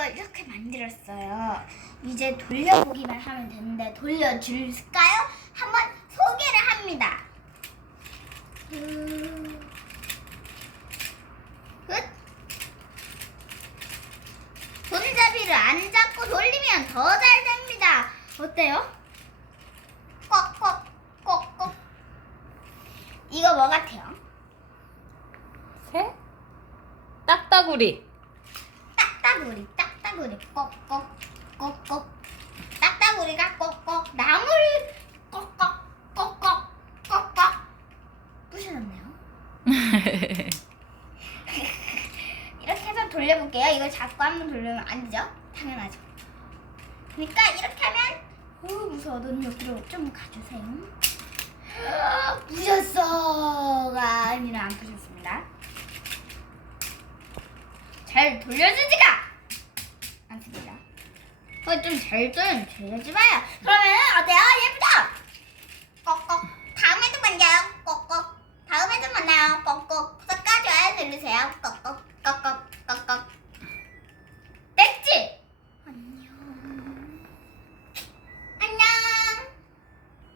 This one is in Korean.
이걸 이렇게 만들었어요. 이제 돌려보기만 하면 되는데 돌려줄까요? 한번 소개를 합니다. 음. 끝. 손잡이를 안 잡고 돌리면 더 잘 됩니다. 어때요? 꺽꺽 꺽꺽. 이거 뭐 같아요? 새? 딱따구리. 딱따구리 딱따구리 꺽꺽 꺽꺽 딱따구리가 꺽꺽 나무를 꺽꺽 꺽꺽 꺽꺽 부셔졌네요. 이렇게 해서 돌려볼게요. 이걸 자꾸 한번 돌리면 안 되죠? 당연하죠. 그러니까 이렇게 하면 어 무서워. 넌 여기로 좀 가주세요. 부셨어가 아니라 안 부셨습니다. 잘 돌려주지가. 어, 좀잘 좀 돌려줘봐요. 그러면 어때요? 예쁘죠?